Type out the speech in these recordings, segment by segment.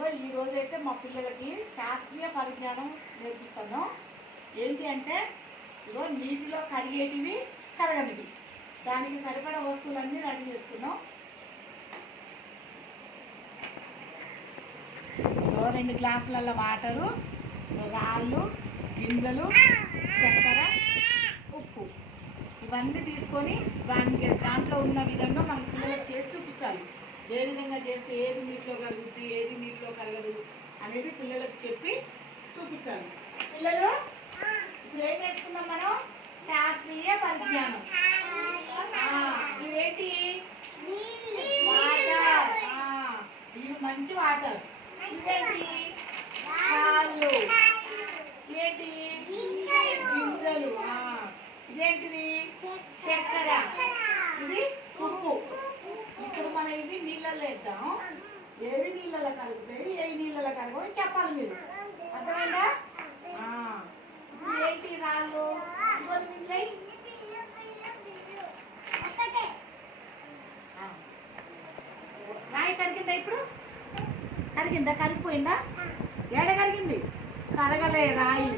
ఇదిగో ఈ రోజు అయితే మా పిల్లలకి శాస్త్రీయ పరిజ్ఞానం నేర్పిస్తాను ఏంటి అంటే ఇదిగో నీటిలో కరిగేటివి కరగనివి. దానికి సరిపడా వస్తువులన్నీ రెడీ చేసుకున్నాం. రెండు గ్లాసులలో వాటరు రాళ్ళు గింజలు చక్కెర ఉప్పు. ఇవన్నీ తీసుకొని దానికి దాంట్లో ఉన్న విధంగా మన పిల్లలకు చేసి చూపించాలి. ఏ విధంగా చేస్తే ఏది నీటిలో కలుగుతుంది ఏది నీటిలో అనేది పిల్లలకు చెప్పి చూపించాలి. పిల్లలు ఇప్పుడు ఏం నేర్చుకుందాం మనం? శాస్త్రీయ పరిజ్ఞానం. ఇవేంటి? వాటర్. ఇవి మంచి వాటర్. ఇవేంటి కాళ్ళు ఏంటి? గింజలు. ఇదేంటిది? చక్కెర. ఇది ఉప్పు. ఇప్పుడు మనం ఇవి నీళ్ళల్లో వేద్దాం. ఏవి నీళ్ళలో కలుగుతాయి ఏవి నీళ్ళలో కలగవు అని చెప్పాలి మీరు. అర్థమైందా? ఏంటి రాళ్ళు? రాయి కరిగిందా ఇప్పుడు? కరిగిందా? కరిగిపోయిందా? ఏడ కరిగింది? కరగలే రాయి.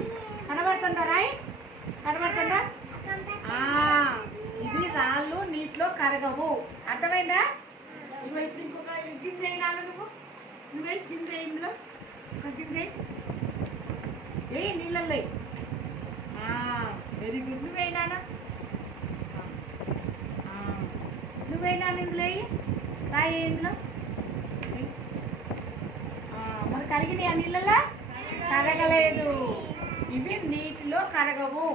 కనబడుతుందా రాయి? కనబడుతుందా? ఆ, రాళ్ళు నీటిలో కరగవు. అర్థమైందా? ఇవి ఇప్పుడు గింజ అయినా నువ్వు. నువ్వే గింజ వేయి ఇందులో? ఒక గింజ ఏ నీళ్ళల్లో వెరీ గుడ్ నువ్వేనా నువ్వైనా ఇందులో రాయి ఇందులో. మరి కరిగినాయి ఆ నీళ్ళల్లో? కరగలేదు. ఇవి నీటిలో కరగవు.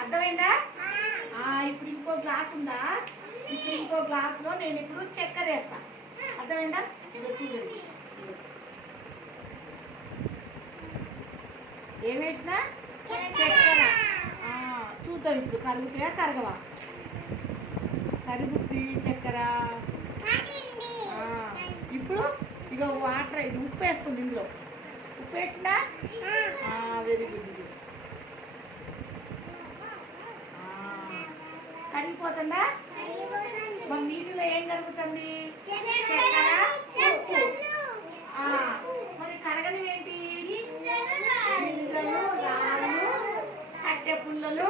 అర్థమైందా? ఇప్పుడు ఇంకో గ్లాస్ ఉందా? ఇప్పుడు ఇంకో గ్లాసులో నేను ఇప్పుడు చక్కెర వేస్తాను అర్థమైందా? ఇదిగో చూడండి ఏం వేసిన? చక్కెర చూద్దాం ఇప్పుడు. కరుగుతాయా? కరగవా? కరుగుద్ది చక్కెర. ఇప్పుడు ఇక వాటర్ ఇది ఉప్పు వేస్తుంది ఇందులో. ఉప్పు వేసిందా? వెరీ గుడ్ ఇది కరిగిపోతుందా? మన నీటిలో ఏం చక్కెర ఆ, మరి కరగనివి ఏంటి? రాళ్ళు కట్టె పుల్లలు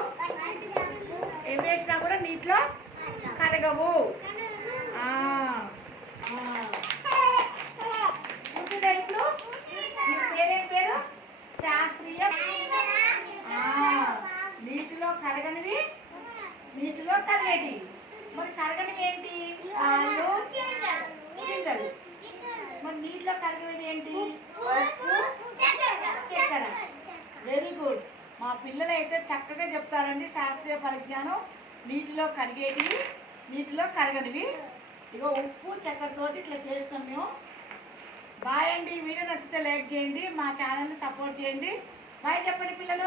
ఏం వేసినా కూడా నీటిలో కరగవు. ఇప్పుడు పేరేం పేరు? శాస్త్రీయ. నీటిలో కరగనివి నీటిలో కరగేటి మరి కరగనివి ఏంటి? గింజలు మరి నీటిలో కరగనిది ఏంటి? చక్కెర. వెరీ గుడ్ మా పిల్లలు అయితే చక్కగా చెప్తారండి శాస్త్రీయ పరిజ్ఞానం. నీటిలో కరిగేటివి నీటిలో కరగనివి. ఇగో ఉప్పు చక్కెరతోటి ఇట్లా చేసినాం మేము. బాయ్ అండి. వీడియో నచ్చితే లైక్ చేయండి. మా ఛానల్ని సపోర్ట్ చేయండి. బాయ్ చెప్పండి పిల్లలు.